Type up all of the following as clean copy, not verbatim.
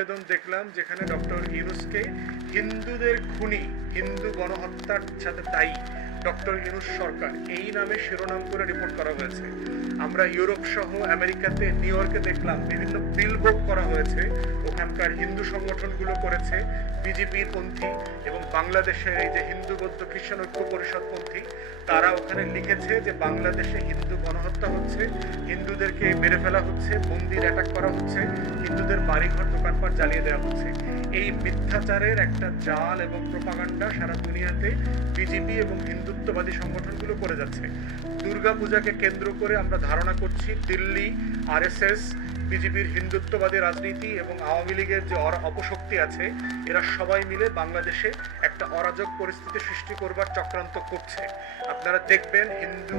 আবেদন দেখলাম যেখানে ডক্টর ইউনূসকে হিন্দুদের খুনি, হিন্দু গণহত্যার সাথে দায়ী ডক্টর ইউনূস সরকার এই নামে শিরোনাম করে রিপোর্ট করা হয়েছে। আমরা ইউরোপ সহ আমেরিকাতে, নিউ ইয়র্কে দেখলাম বিভিন্ন বিলবোর্ড করা হয়েছে, ওখানকার হিন্দু সংগঠনগুলো করেছে, বিজেপির পন্থী এবং বাংলাদেশের এই যে হিন্দু বৌদ্ধ খ্রিস্টান ঐক্য পরিষদ পন্থী, তারা ওখানে লিখেছে যে বাংলাদেশে হিন্দু গণহত্যা হচ্ছে, হিন্দুদেরকে মেরে ফেলা হচ্ছে, মন্দির অ্যাটাক করা হচ্ছে, হিন্দুদের বাড়িঘর দোকানপাট জ্বালিয়ে দেওয়া হচ্ছে। এই মিথ্যাচারের একটা জাল এবং প্রোপাগান্ডা সারা দুনিয়াতে বিজেপি এবং হিন্দুত্ববাদী সংগঠনগুলো করে যাচ্ছে। দুর্গাপূজাকে কেন্দ্র করে আমরা ধারণা করছি দিল্লি, আরএসএস, বিজেপির হিন্দুত্ববাদী রাজনীতি এবং আওয়ামী লীগের যে অপশক্তি আছে, এরা সবাই মিলে বাংলাদেশে একটা অরাজক পরিস্থিতি সৃষ্টি করবার চক্রান্ত করছে। আপনারা দেখবেন হিন্দু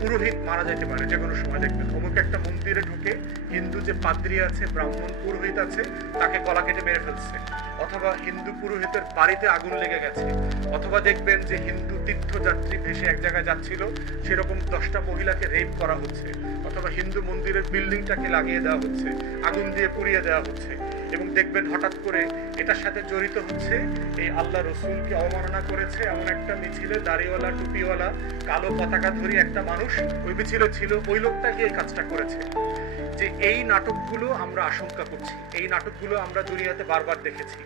পুরোহিত মারা যেতে পারে যে কোনো সময়, দেখবেন অমুক একটা মন্দিরে ঢুকে হিন্দু যে পাদ্রী আছে, ব্রাহ্মণ পুরোহিত আছে, তাকে গলা কেটে মেরে ফেলছে, অথবা হিন্দু পুরোহিতের বাড়িতে আগুন লেগে গেছে, অথবা দেখবেন যে হিন্দু তীর্থযাত্রী ভেসে এক জায়গায় যাচ্ছিল, সেরকম 10টা মহিলাকে রেপ করা হচ্ছে, অথবা হিন্দু মন্দিরের বিল্ডিংটাকে লাগিয়ে দেওয়া হচ্ছে, আগুন দিয়ে পুড়িয়ে দেওয়া হচ্ছে। এবং দেখবেন হঠাৎ করে এটার সাথে জড়িত হচ্ছে এই আল্লাহ রসুলকে অবমাননা করেছে এমন একটা মিছিলে দাড়িওয়ালা টুপিওয়ালা কালো পতাকা ধরি একটা মানুষ ওই মিছিলে ছিল, ওই লোকটা গিয়ে এই কাজটা করেছে। যে এই নাটকগুলো আমরা আশঙ্কা করছি, এই নাটকগুলো আমরা দুনিয়াতে বারবার দেখেছি।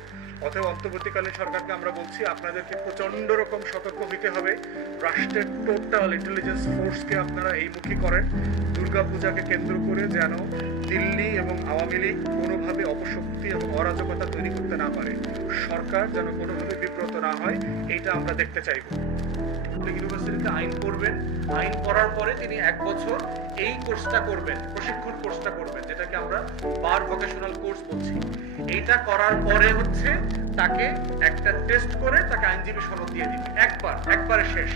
অতএব অন্তর্বর্তীকালীন সরকারকে আমরা বলছি, আপনাদেরকে প্রচণ্ড রকম সতর্ক হতে হবে। রাষ্ট্রের টোটাল ইন্টেলিজেন্স ফোর্সকে আপনারা এইমুখী করেন, দুর্গাপূজাকে কেন্দ্র করে যেন দিল্লি এবং আওয়ামী লীগ কোনোভাবে অপশক্তি এবং অরাজকতা তৈরি করতে না পারে, সরকার যেন কোনোভাবে বিব্রত না হয়, এইটা আমরা দেখতে চাইব। ইউনিভার্সিটিতে আইন পড়বেন, আইন পড়ার পরে তিনি 1 বছর এই কোর্সটা করবেন, প্রশিক্ষণ কোর্সটা করবেন, যেটাকে আমরা বার ভোকেশনাল কোর্স বলছি। এইটা করার পরে হচ্ছে তাকে একটা টেস্ট করে তাকে আইনজীবী সনদ দিয়ে দিবে, একবারে শেষ।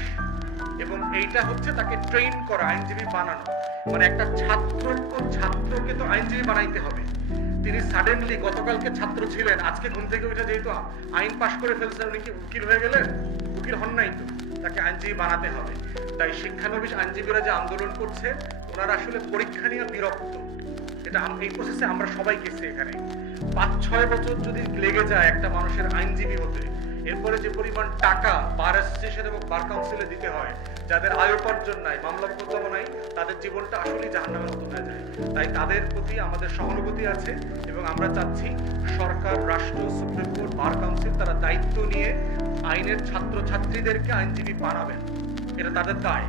এবং এইটা হচ্ছে তাকে ট্রেন করা, আইনজীবী বানানো। মানে একটা ছাত্রকে তো আইনজীবী বানাইতে হবে। তিনি সাডেনলি গতকালকে ছাত্র ছিলেন, আজকে ঘুম থেকে উঠে যেহেতু আইন পাশ করে ফেলছেন, উনি কি উকিল হয়ে গেলেন? উকিল হন নাই তো, তাকে আইনজীবী বানাতে হবে। তাই শিক্ষানবিশ আইনজীবীরা যে আন্দোলন করছে, ওনারা আসলে পরীক্ষা নিয়ে বিরক্ত। এটা এই প্রসেসে আমরা সবাই গেছি। এখানে 5-6 বছর যদি লেগে যায় একটা মানুষের আইনজীবী হতে, এরপরে যে পরিমাণ টাকা বার অ্যাসোসিয়েশন এবং বার কাউন্সিলে দিতে হয়, যাদের আয় উপার্জন নাই, মামলা মোকদ্দমা নাই, তাদের জীবনটা আসলেই জাহান্নামের মতো হয়ে যায়। তাই তাদের প্রতি আমাদের সহানুভূতি আছে এবং আমরা চাচ্ছি সরকার, রাষ্ট্র, সুপ্রিম কোর্ট, বার কাউন্সিল তারা দায়িত্ব নিয়ে আইনের ছাত্রছাত্রীদেরকে আইনজীবী বানাবেন। এটা তাদের দায়।